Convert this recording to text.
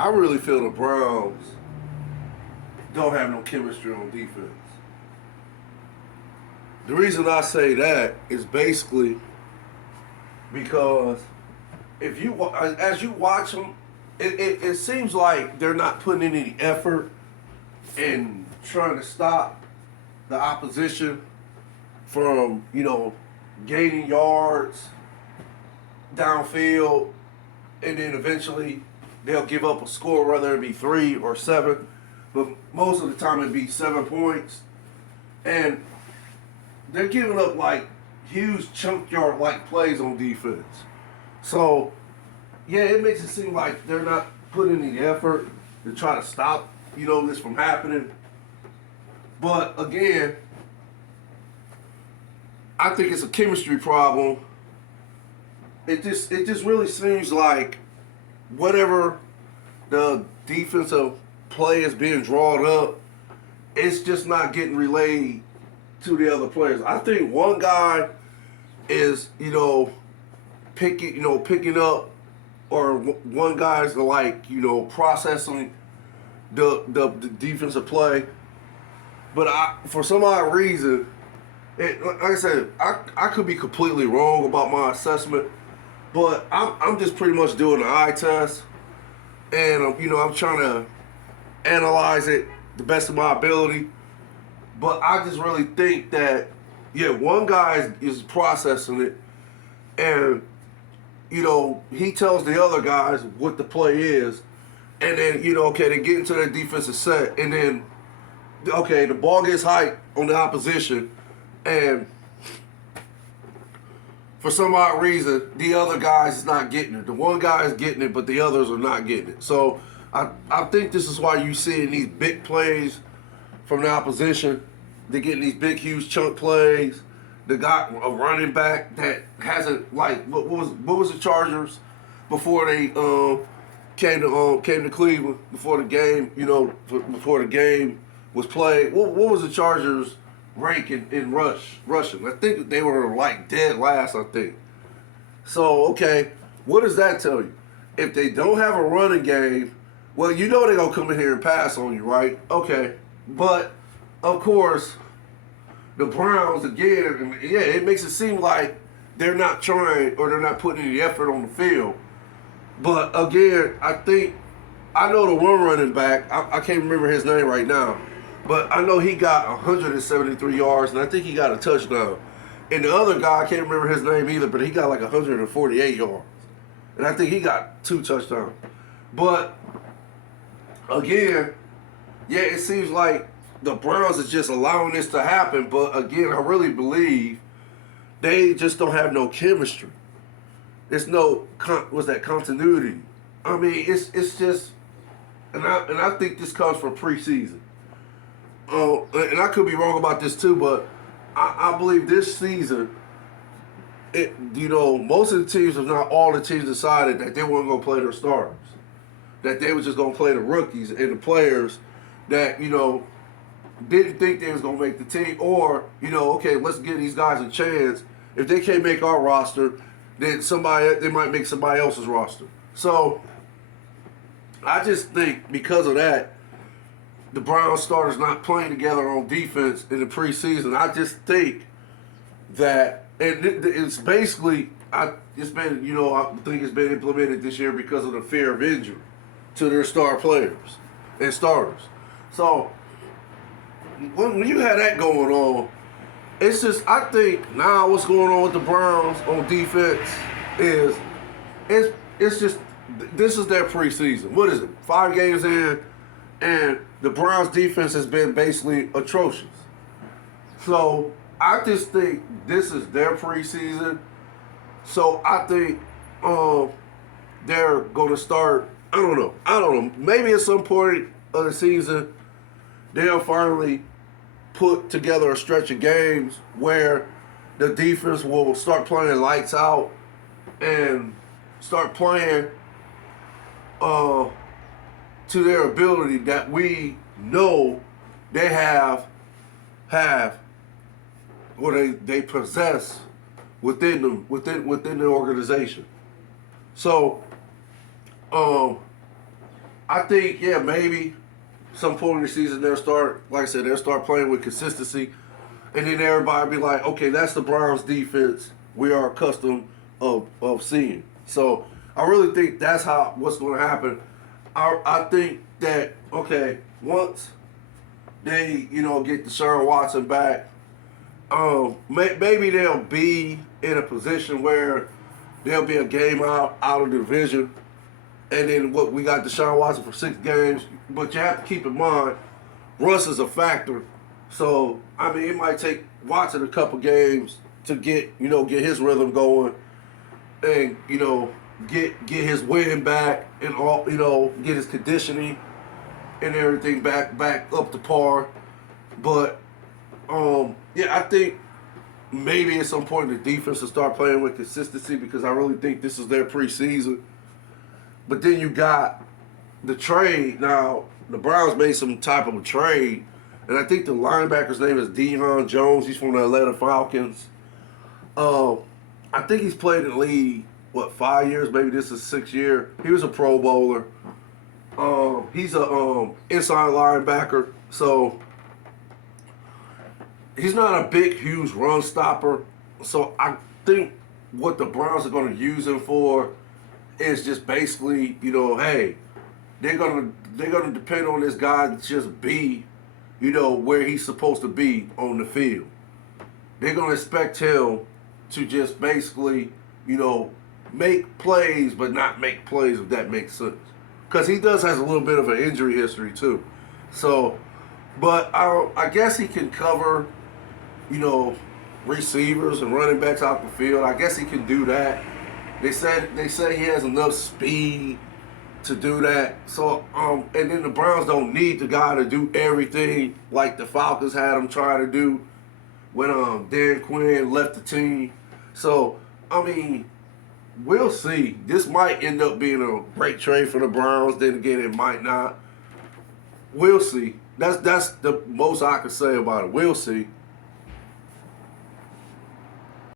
I really feel the Browns don't have no chemistry on defense. The reason I say that is basically because if you as you watch them, it seems like they're not putting in any effort in trying to stop the opposition from gaining yards downfield, and then eventually they'll give up a score, whether it be 3 or 7, but most of the time it'd be 7 points, and they're giving up like huge chunk yard like plays on defense. So yeah, it makes it seem like they're not putting any effort to try to stop this from happening. But again, I think it's a chemistry problem. It just really seems like whatever the defensive play is being drawn up, it's just not getting relayed to the other players. I think one guy is picking up, or one guy's like processing the defensive play. But for some odd reason, like I said, I could be completely wrong about my assessment, but I'm just pretty much doing the eye test, and I'm trying to analyze it the best of my ability. But I just really think that one guy is processing it, and he tells the other guys what the play is, and then they get into their defensive set, and then the ball gets hyped on the opposition, and for some odd reason, the other guys is not getting it. The one guy is getting it, but the others are not getting it. So I think this is why you see these big plays from the opposition. They're getting these big, huge chunk plays. They got a running back that hasn't what was the Chargers before they came to Cleveland before the game. Before the game was played. What was the Chargers' rank in rushing? I think they were dead last. I think. So what does that tell you? If they don't have a running game, well, they're gonna come in here and pass on you, right? Okay, but of course, the Browns again, it makes it seem like they're not trying or they're not putting any effort on the field. But again, I know the one running back. I can't remember his name right now, but I know he got 173 yards, and I think he got a touchdown. And the other guy, I can't remember his name either, but he got 148 yards, and I think he got 2 touchdowns. But again, it seems like the Browns is just allowing this to happen. But again, I really believe they just don't have no chemistry. There's no continuity. I mean, it's just, and I think this comes from preseason. And I could be wrong about this too, but I believe this season, most of the teams, if not all the teams, decided that they weren't going to play their starters, that they were just going to play the rookies and the players that didn't think they was going to make the team, or let's give these guys a chance. If they can't make our roster, then they might make somebody else's roster. So I just think because of that, the Browns starters not playing together on defense in the preseason. I just think that, and it's basically, I think it's been implemented this year because of the fear of injury to their star players and starters. So when you have that going on, it's just, I think now what's going on with the Browns on defense is it's just, this is their preseason. What is it? 5 games in, and the Browns defense has been basically atrocious. So I just think this is their preseason. So I think they're going to start, I don't know. Maybe at some point of the season, they'll finally put together a stretch of games where the defense will start playing lights out and start playing to their ability that we know they have or they possess within them within the organization. So I think, yeah, maybe some point in the season they'll start, like I said, they'll start playing with consistency, and then everybody be like, okay, that's the Browns defense we are accustomed of seeing. So I really think that's how what's going to happen. I think that okay, once they get Deshaun Watson back, maybe they'll be in a position where there'll be a game out of the division, and then what we got Deshaun Watson for 6 games. But you have to keep in mind, Russ is a factor. So I mean, it might take Watson a couple games to get his rhythm going, and get his wind back, and all get his conditioning and everything back up to par. But yeah, I think maybe at some point the defense will start playing with consistency, because I really think this is their preseason. But then you got the trade. Now, the Browns made some type of a trade, and I think the linebacker's name is Deion Jones. He's from the Atlanta Falcons. I think he's played in the league, 5 years? Maybe this is 6th year. He was a Pro Bowler. He's a inside linebacker, so he's not a big, huge run stopper. So I think what the Browns are going to use him for is just basically, hey, they're gonna depend on this guy to just be, where he's supposed to be on the field. They're gonna expect him to just basically, make plays, but not make plays, if that makes sense. Because he has a little bit of an injury history too. So, but I guess he can cover, receivers and running backs out the field. I guess he can do that. They say he has enough speed to do that. So, and then the Browns don't need the guy to do everything like the Falcons had him try to do when Dan Quinn left the team. So, I mean, we'll see. This might end up being a great trade for the Browns. Then again, it might not. We'll see. That's the most I can say about it. We'll see.